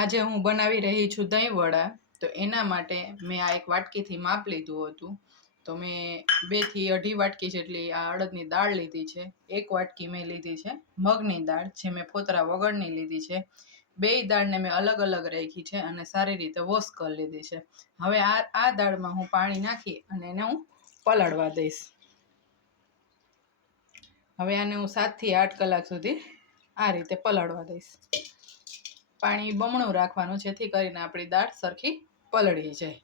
આજે હું બનાવી રહી છું દહીં વડા. તો એના માટે મેં આ એક વાટકીથી માપ લીધું હતું. તો મેં 2 થી 2.5 વાટકી જેટલી આ અડદની દાળ લીધી છે. 1 વાટકી મેં લીધી છે મગની દાળ, જે મેં ફોતરા વગરની લીધી છે. 2 દાળને મેં અલગ અલગ રાખી છે અને સારી રીતે વોશ કરી લીધી છે. હવે આ દાળમાં હું પાણી નાખી અને એને હું પલાળવા દઈશ. હવે આને હું 7 થી 8 કલાક સુધી આ રીતે પલાળવા દઈશ. પાણી બમણું રાખવાનું, જેથી કરીને આપણી દાળ સરખી પલળી જાય.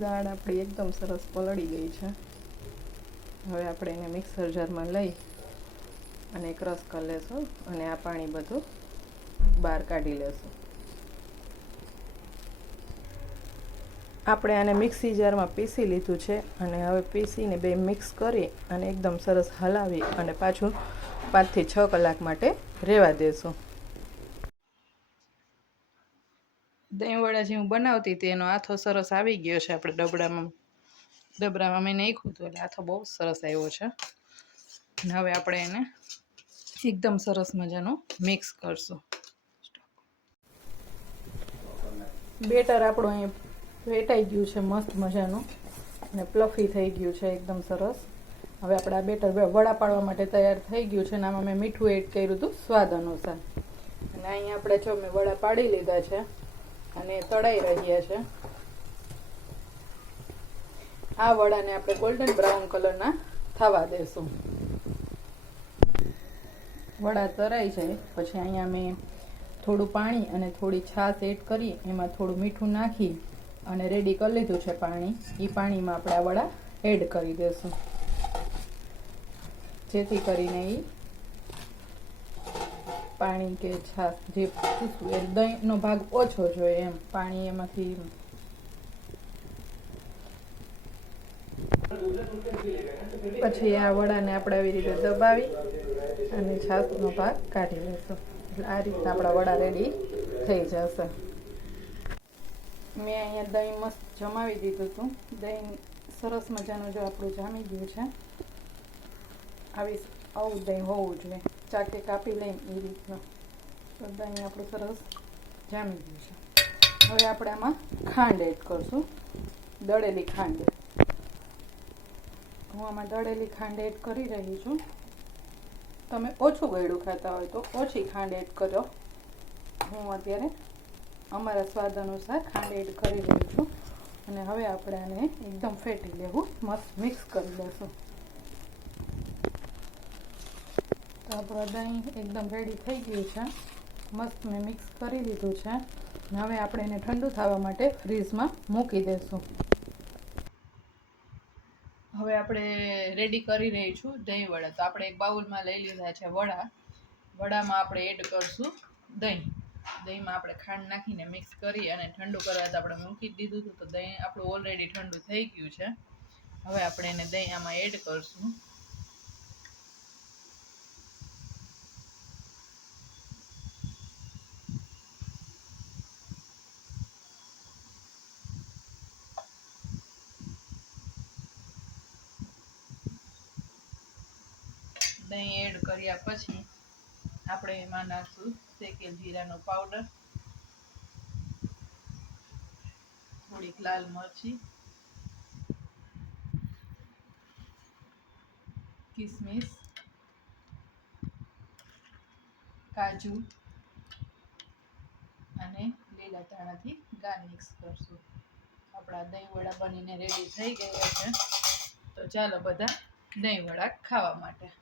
દાળ આપણી એકદમ સરસ પલળી ગઈ છે. હવે આપણે એને મિક્સર જારમાં લઈ અને ક્રશ કરી લેશું અને આ પાણી બધું બહાર કાઢી લેશું. આપણે આને મિક્સી જારમાં પીસી લીધું છે અને હવે પીસીને બે મિક્સ કરી અને એકદમ સરસ હલાવી અને પાછું 5 થી 6 કલાક માટે રહેવા દેશું. દહીં વડા જે હું બનાવતી હતી એનો આથો સરસ આવી ગયો છે. આપણે ડબરામાં મેં નાખ્યું હતું એટલે આથો બહુ સરસ આવ્યો છે. અને હવે આપણે એને એકદમ સરસ મજાનું મિક્સ કરશું. બેટર આપણું અહીં વેટાઈ ગયું છે મસ્ત મજાનું અને પ્લફી થઈ ગયું છે એકદમ સરસ. હવે આપણે આ બેટર વડા પાડવા માટે તૈયાર થઈ ગયું છે. અને આમાં મેં મીઠું એડ કર્યું હતું સ્વાદ અનુસાર. અને અહીં આપણે જો મેં વડા પાડી લીધા છે અને તળાઈ રહ્યા છે. આ વડાને આપણે ગોલ્ડન બ્રાઉન કલરના થવા દેશું. વડા તળાઈ જાય પછી અહીંયા મેં થોડું પાણી અને થોડી છાશ એડ કરી એમાં થોડું મીઠું નાખી અને રેડી કરી લીધું છે પાણી. એ પાણીમાં આપણે આ વડા એડ કરી દઈશું, જેથી કરીને એ પાણી કે છાશ જે દહીંનો ભાગ ઓછો જોઈએ એમ પાણી એમાંથી પછી આ વડાને આપણે આવી રીતે દબાવી અને છાશનો ભાગ કાઢી લઈશું. એટલે આ રીતના આપણા વડા રેડી થઈ જશે. મેં અહીંયા દહીં મસ્ત જમાવી દીધું હતું. દહીં સરસ મજાનું જો આપણું જામી ગયું છે. આવું દહીં હોવું જોઈએ, ચાકે કાપી લઈને એ રીતનું. તો દહીં આપણું સરસ જામી ગયું છે. હવે આપણે આમાં ખાંડ એડ કરશું, દળેલી ખાંડ. હું આમાં દળેલી ખાંડ એડ કરી રહી છું. તમે ઓછું ગળ્યું ખાતા હોય તો ઓછી ખાંડ એડ કરો. હું અત્યારે અમારા સ્વાદ અનુસાર ખાંડ એડ કરી રહી છું. અને હવે આપણે આને એકદમ ફેટી લેવું, મસ્ત મિક્સ કરી લેશું. તો આપણું દહીં એકદમ રેડી થઈ ગયું છે. મસ્ત મેં મિક્સ કરી લીધું છે. હવે આપણે એને ઠંડુ થવા માટે ફ્રીઝમાં મૂકી દઈશું. હવે આપણે રેડી કરી રહી છું દહીં વડા. તો આપણે એક બાઉલમાં લઈ લીધા છે વડામાં આપણે એડ કરશું દહીંમાં આપણે ખાંડ નાખીને મિક્સ કરી અને ઠંડુ કરવા તો આપણે મૂકી દીધું હતું. તો દહીં આપણું ઓલરેડી ઠંડુ થઈ ગયું છે. હવે આપણે એને દહીં આમાં એડ કરશું. દહીં એડ કર્યા પછી આપણે એમાં નાખશું શેકેલ જીરાનો પાવડર, થોડીક લાલ મરચી, કિસમિસ, કાજુ અને લીલા ધાણાથી ગાર્નિશ કરશું. આપણા દહીં વડા બનીને રેડી થઈ ગયા છે. તો ચાલો બધા દહીં વડા ખાવા માટે.